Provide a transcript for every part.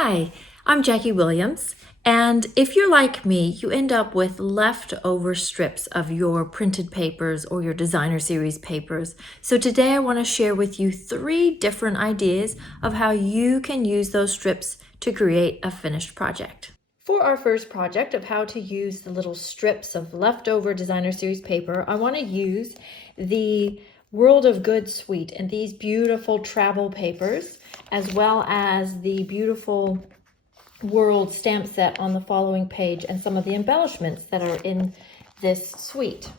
Hi, I'm Jackie Williams, and if you're like me, you end up with leftover strips of your printed papers or your designer series papers. So today I want to share with you 3 different ideas of how you can use those strips to create a finished project. For our first project of how to use the little strips of leftover designer series paper, I want to use the World of Good suite and these beautiful travel papers, as well as the beautiful World stamp set on the following page and some of the embellishments that are in this suite.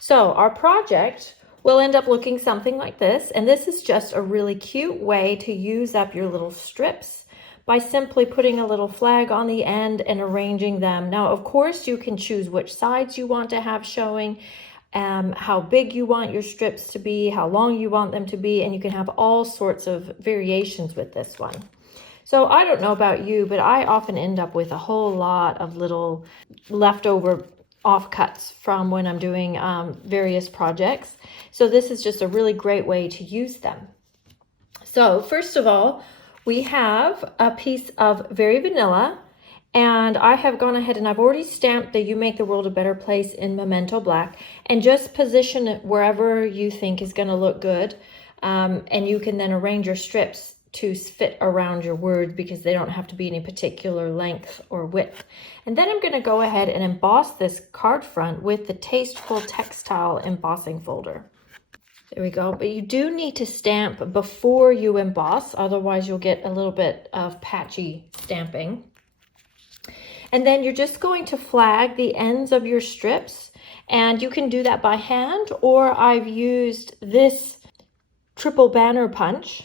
So our project will end up looking something like this, and this is just a really cute way to use up your little strips by simply putting a little flag on the end and arranging them. Now, of course, you can choose which sides you want to have showing, how big you want your strips to be, how long you want them to be, and you can have all sorts of variations with this one. So I don't know about you, but I often end up with a whole lot of little leftover offcuts from when I'm doing various projects. So this is just a really great way to use them. So first of all, we have a piece of Very Vanilla, and I have gone ahead and I've already stamped the You Make the World a Better Place in Memento Black, and just position it wherever you think is going to look good. And you can then arrange your strips to fit around your words because they don't have to be any particular length or width. And then I'm going to go ahead and emboss this card front with the Tasteful Textile embossing folder. There we go. But you do need to stamp before you emboss, otherwise you'll get a little bit of patchy stamping. And then you're just going to flag the ends of your strips, and you can do that by hand, or I've used this triple banner punch.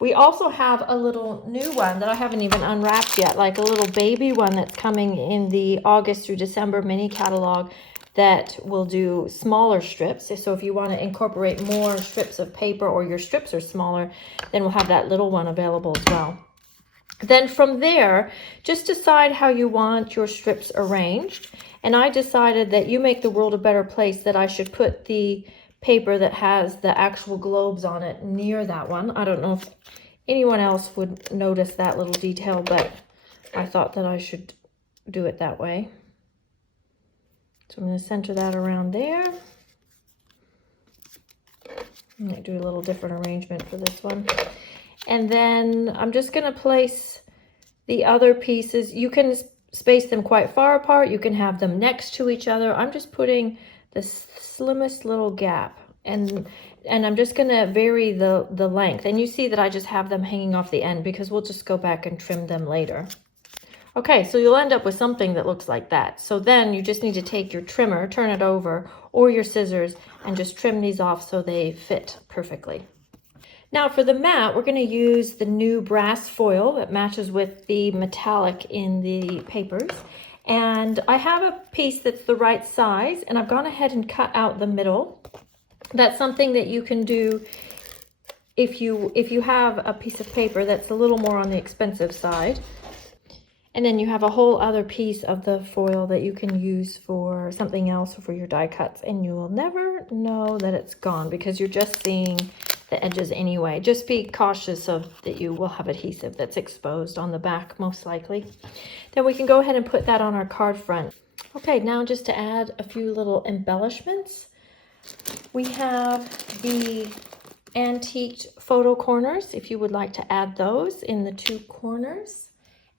We also have a little new one that I haven't even unwrapped yet, like a little baby one that's coming in the August through December mini catalog that will do smaller strips. So if you want to incorporate more strips of paper, or your strips are smaller, then we'll have that little one available as well. Then from there, just decide how you want your strips arranged. And I decided that You Make the World a Better Place, that I should put the paper that has the actual globes on it near that one. I don't know if anyone else would notice that little detail, but I thought that I should do it that way. So I'm going to center that around there. I'm going to do a little different arrangement for this one. And then I'm just going to place the other pieces. You can space them quite far apart. You can have them next to each other. I'm just putting the slimmest little gap, and I'm just going to vary the length. And you see that I just have them hanging off the end because we'll just go back and trim them later. Okay, so you'll end up with something that looks like that. So then you just need to take your trimmer, turn it over, or your scissors, and just trim these off so they fit perfectly. Now for the mat, we're going to use the new brass foil that matches with the metallic in the papers. And I have a piece that's the right size, and I've gone ahead and cut out the middle. That's something that you can do if you have a piece of paper that's a little more on the expensive side. And then you have a whole other piece of the foil that you can use for something else, for your die cuts, and you will never know that it's gone because you're just seeing the edges anyway. Just be cautious of that you will have adhesive that's exposed on the back, most likely. Then we can go ahead and put that on our card front. Okay, now just to add a few little embellishments. We have the antiqued photo corners, if you would like to add those in the 2 corners.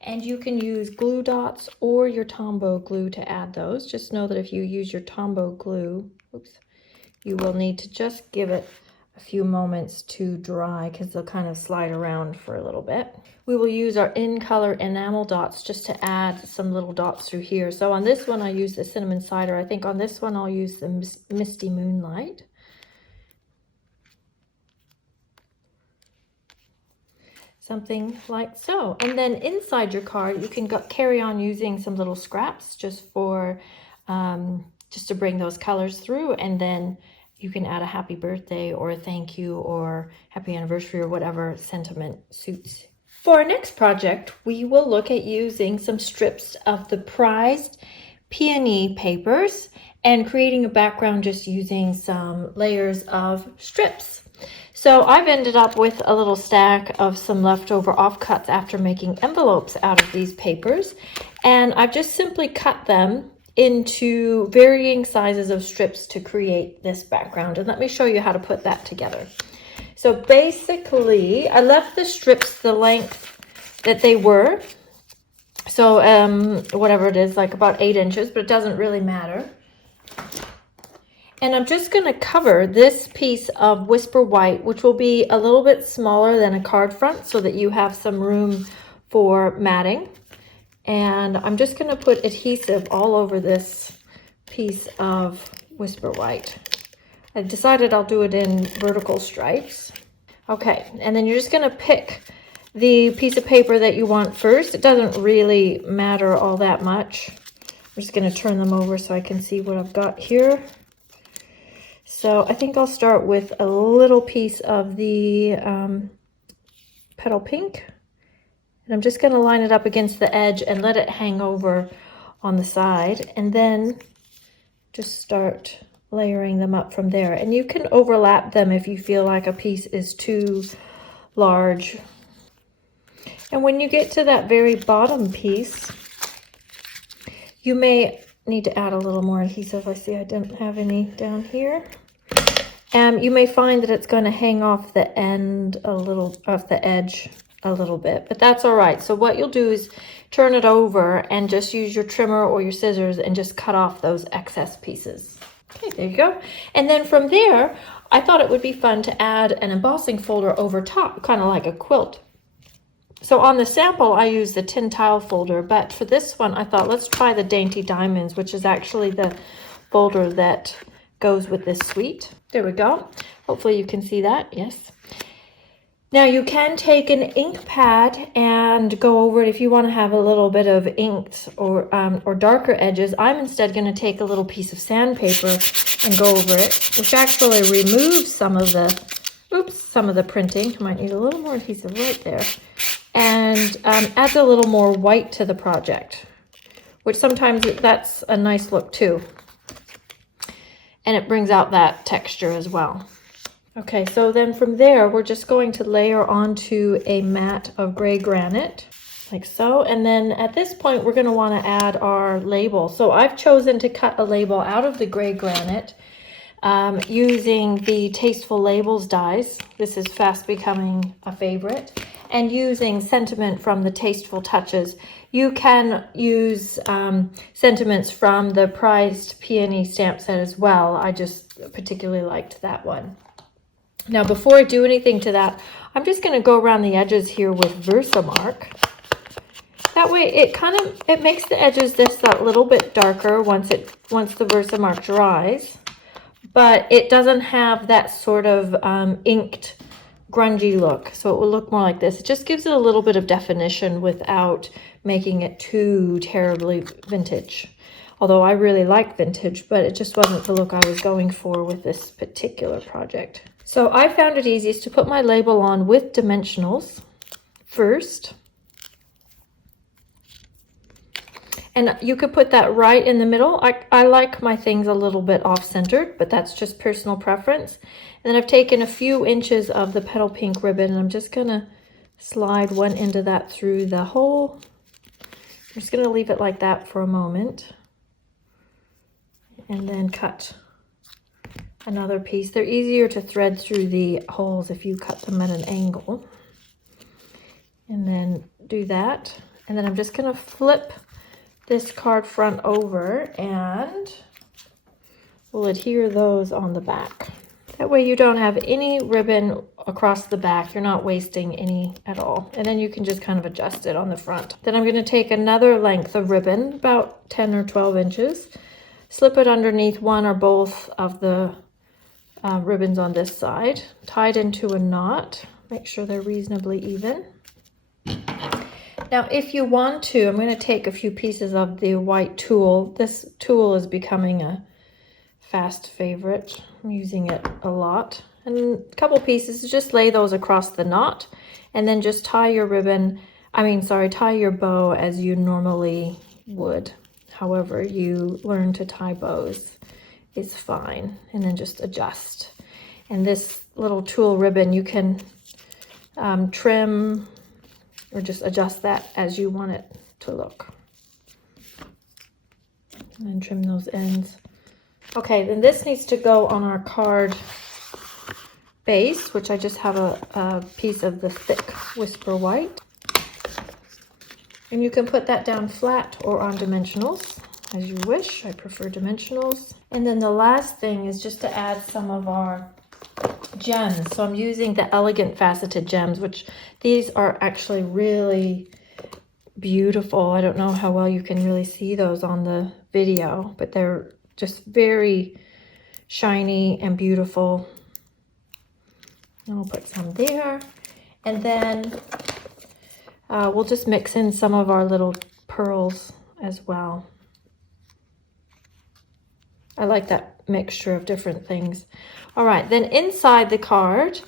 And you can use glue dots or your Tombow glue to add those. Just know that if you use your Tombow glue, you will need to just give it a few moments to dry because they'll kind of slide around for a little bit. We will use our in color enamel dots just to add some little dots through here. So on this one I use the Cinnamon Cider. I think on this one I'll use the Misty Moonlight. Something like so. And then inside your card you can carry on using some little scraps just for just to bring those colors through, and then you can add a happy birthday or a thank you or happy anniversary or whatever sentiment suits. For our next project, we will look at using some strips of the prized Peony papers, and creating a background just using some layers of strips. So I've ended up with a little stack of some leftover offcuts after making envelopes out of these papers, and I've just simply cut them into varying sizes of strips to create this background. And let me show you how to put that together. So basically, I left the strips the length that they were. So whatever it is, like about 8 inches, but it doesn't really matter. And I'm just going to cover this piece of Whisper White, which will be a little bit smaller than a card front so that you have some room for matting. And I'm just going to put adhesive all over this piece of Whisper White. I decided I'll do it in vertical stripes. Okay, and then you're just going to pick the piece of paper that you want first. It doesn't really matter all that much. I'm just going to turn them over so I can see what I've got here. So I think I'll start with a little piece of the petal pink. And I'm just going to line it up against the edge and let it hang over on the side. And then just start layering them up from there. And you can overlap them if you feel like a piece is too large. And when you get to that very bottom piece, you may need to add a little more adhesive. I see I didn't have any down here. You may find that it's going to hang off the end a little, off the edge a little bit, but that's all right. So what you'll do is turn it over and just use your trimmer or your scissors and just cut off those excess pieces. Okay, there you go. And then from there, I thought it would be fun to add an embossing folder over top, kind of like a quilt. So on the sample, I used the tin tile folder, but for this one, I thought let's try the Dainty Diamonds, which is actually the folder that goes with this suite. There we go. Hopefully you can see that. Yes. Now you can take an ink pad and go over it if you want to have a little bit of inked or darker edges. I'm instead going to take a little piece of sandpaper and go over it, which actually removes some of the printing. I might need a little more adhesive right there. And adds a little more white to the project, which sometimes that's a nice look too. And it brings out that texture as well. Okay, so then from there, we're just going to layer onto a mat of gray granite, like so. And then at this point, we're going to want to add our label. So I've chosen to cut a label out of the gray granite using the Tasteful Labels dies. This is fast becoming a favorite. And using sentiment from the Tasteful Touches. You can use sentiments from the prized Peony stamp set as well. I just particularly liked that one. Now, before I do anything to that, I'm just going to go around the edges here with Versamark. That way, it makes the edges just that little bit darker once the Versamark dries, but it doesn't have that sort of inked, grungy look. So it will look more like this. It just gives it a little bit of definition without making it too terribly vintage. Although I really like vintage, but it just wasn't the look I was going for with this particular project. So I found it easiest to put my label on with dimensionals first. And you could put that right in the middle. I like my things a little bit off-centered, but that's just personal preference. And then I've taken a few inches of the petal pink ribbon, and I'm just going to slide one end of that through the hole. I'm just going to leave it like that for a moment. And then cut another piece. They're easier to thread through the holes if you cut them at an angle. And then do that. And then I'm just going to flip this card front over and we'll adhere those on the back. That way you don't have any ribbon across the back. You're not wasting any at all. And then you can just kind of adjust it on the front. Then I'm going to take another length of ribbon, about 10 or 12 inches, slip it underneath one or both of the ribbons on this side, tie it into a knot, make sure they're reasonably even. Now, if you want to, I'm going to take a few pieces of the white tulle. This tulle is becoming a fast favorite. I'm using it a lot. And a couple pieces, just lay those across the knot and then just tie your tie your bow as you normally would, however you learn to tie bows. is fine, and then just adjust. And this little tulle ribbon, you can trim or just adjust that as you want it to look. And then trim those ends. Okay, then this needs to go on our card base, which I just have a piece of the thick Whisper White. And you can put that down flat or on dimensionals, as you wish. I prefer dimensionals. And then the last thing is just to add some of our gems. So I'm using the Elegant Faceted Gems, which these are actually really beautiful. I don't know how well you can really see those on the video, but they're just very shiny and beautiful. And we'll put some there. And then we'll just mix in some of our little pearls as well. I like that mixture of different things. All right, then inside the card,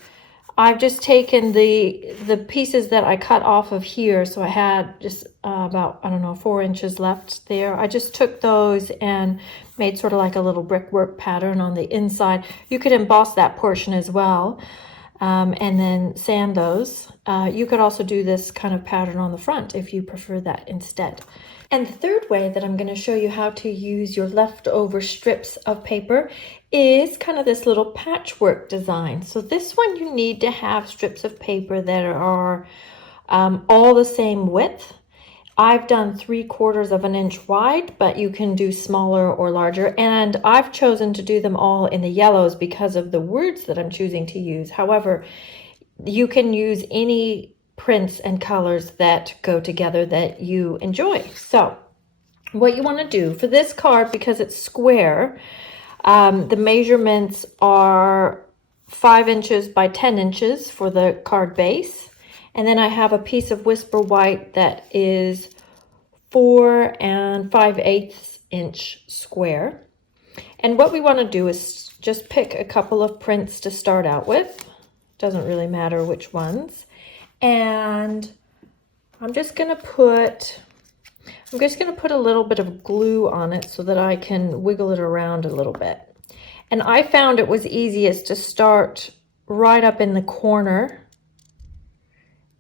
I've just taken the pieces that I cut off of here. So I had just about, I don't know, 4 inches left there. I just took those and made sort of like a little brickwork pattern on the inside. You could emboss that portion as well, and then sand those. You could also do this kind of pattern on the front if you prefer that instead. And the third way that I'm going to show you how to use your leftover strips of paper is kind of this little patchwork design. So this one, you need to have strips of paper that are all the same width. I've done 3/4 of an inch wide, but you can do smaller or larger. And I've chosen to do them all in the yellows because of the words that I'm choosing to use. However, you can use any prints and colors that go together that you enjoy. So what you want to do for this card, because it's square, the measurements are 5 inches by 10 inches for the card base. And then I have a piece of Whisper White that is 4 5/8 inch square. And what we want to do is just pick a couple of prints to start out with. Doesn't really matter which ones. And I'm just going to put a little bit of glue on it so that I can wiggle it around a little bit. And I found it was easiest to start right up in the corner.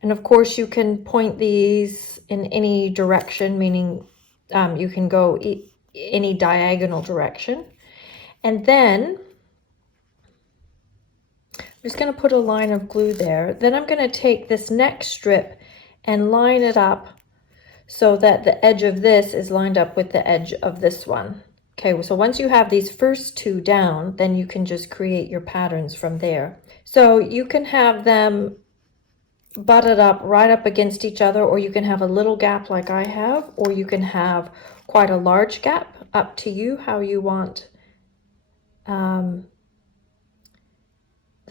And of course you can point these in any direction, meaning you can go any diagonal direction. And then I'm just going to put a line of glue there. Then I'm going to take this next strip and line it up so that the edge of this is lined up with the edge of this one. Okay, so once you have these first two down, then you can just create your patterns from there. So you can have them butted up right up against each other, or you can have a little gap like I have, or you can have quite a large gap. Up to you how you want the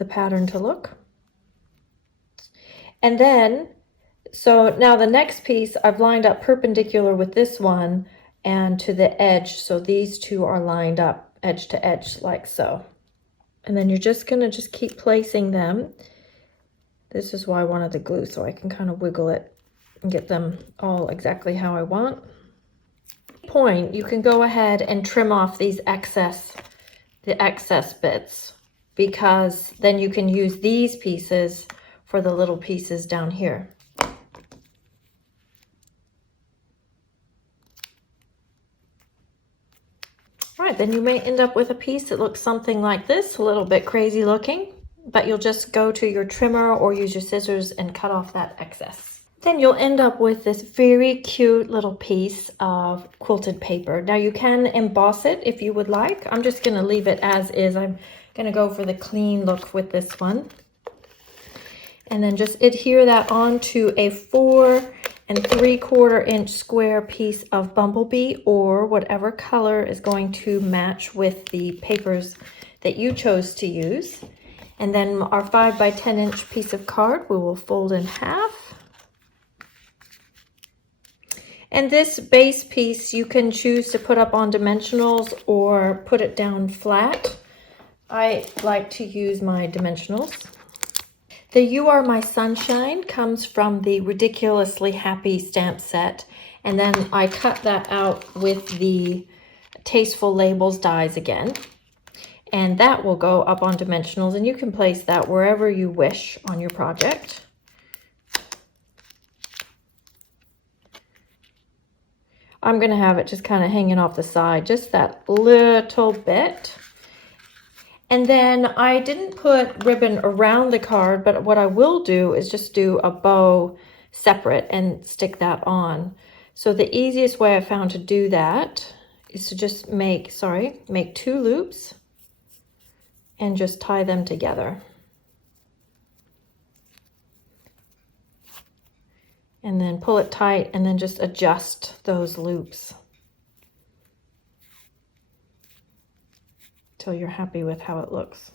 pattern to look. And then, so now the next piece I've lined up perpendicular with this one and to the edge. So these two are lined up edge to edge like so. And then you're just going to keep placing them. This is why I wanted the glue, so I can kind of wiggle it and get them all exactly how I want. Point, you can go ahead and trim off these excess bits, because then you can use these pieces for the little pieces down here. All right, then you may end up with a piece that looks something like this, a little bit crazy looking, but you'll just go to your trimmer or use your scissors and cut off that excess. Then you'll end up with this very cute little piece of quilted paper. Now you can emboss it if you would like. I'm just going to leave it as is. I'm going to go for the clean look with this one. And then just adhere that onto a 4 3/4 inch square piece of bumblebee, or whatever color is going to match with the papers that you chose to use. And then our 5 by 10 inch piece of card we will fold in half. And this base piece you can choose to put up on dimensionals or put it down flat. I like to use my dimensionals. The You Are My Sunshine comes from the Ridiculously Happy stamp set. And then I cut that out with the Tasteful Labels dies again. And that will go up on dimensionals, and you can place that wherever you wish on your project. I'm going to have it just kind of hanging off the side, just that little bit. And then I didn't put ribbon around the card, but what I will do is just do a bow separate and stick that on. So the easiest way I found to do that is to just make 2 loops and just tie them together. And then pull it tight and then just adjust those loops till you're happy with how it looks.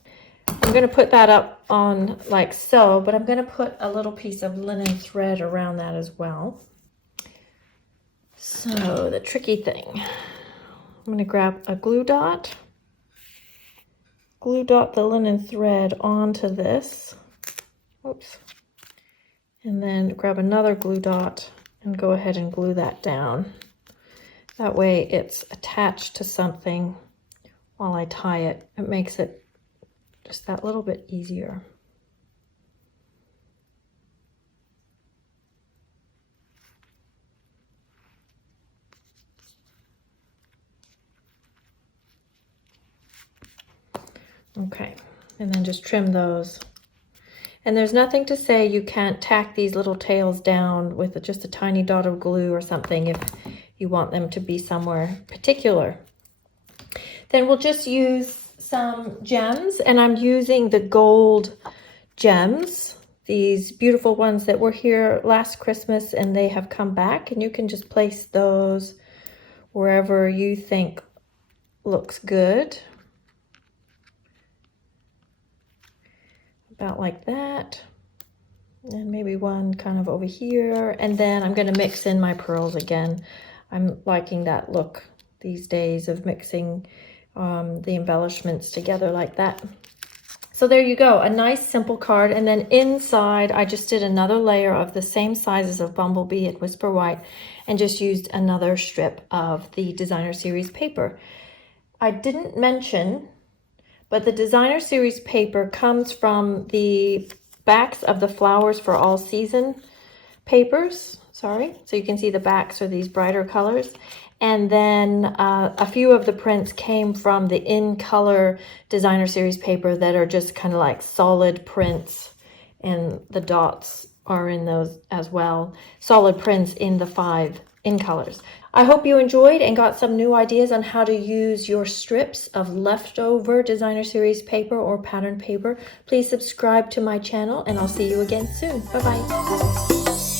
I'm going to put that up on like so, but I'm going to put a little piece of linen thread around that as well. So the tricky thing, I'm going to grab a glue dot the linen thread onto this. Oops. And then grab another glue dot and go ahead and glue that down. That way it's attached to something while I tie it. It makes it just that little bit easier. Okay, and then just trim those. And there's nothing to say you can't tack these little tails down with just a tiny dot of glue or something if you want them to be somewhere particular. Then we'll just use some gems, and I'm using the gold gems, these beautiful ones that were here last Christmas and they have come back, and you can just place those wherever you think looks good. About like that, and maybe one kind of over here. And then I'm going to mix in my pearls again. I'm liking that look these days of mixing the embellishments together like that. So there you go, a nice simple card. And then inside I just did another layer of the same sizes of Bumblebee and Whisper White and just used another strip of the Designer Series paper. I didn't mention, but the Designer Series paper comes from the backs of the Flowers for All Season papers. So you can see the backs are these brighter colors. And then a few of the prints came from the In Color Designer Series paper that are just kind of like solid prints. And the dots are in those as well. Solid prints in the 5 In Colors. I hope you enjoyed and got some new ideas on how to use your strips of leftover Designer Series paper or pattern paper. Please subscribe to my channel and I'll see you again soon. Bye-bye.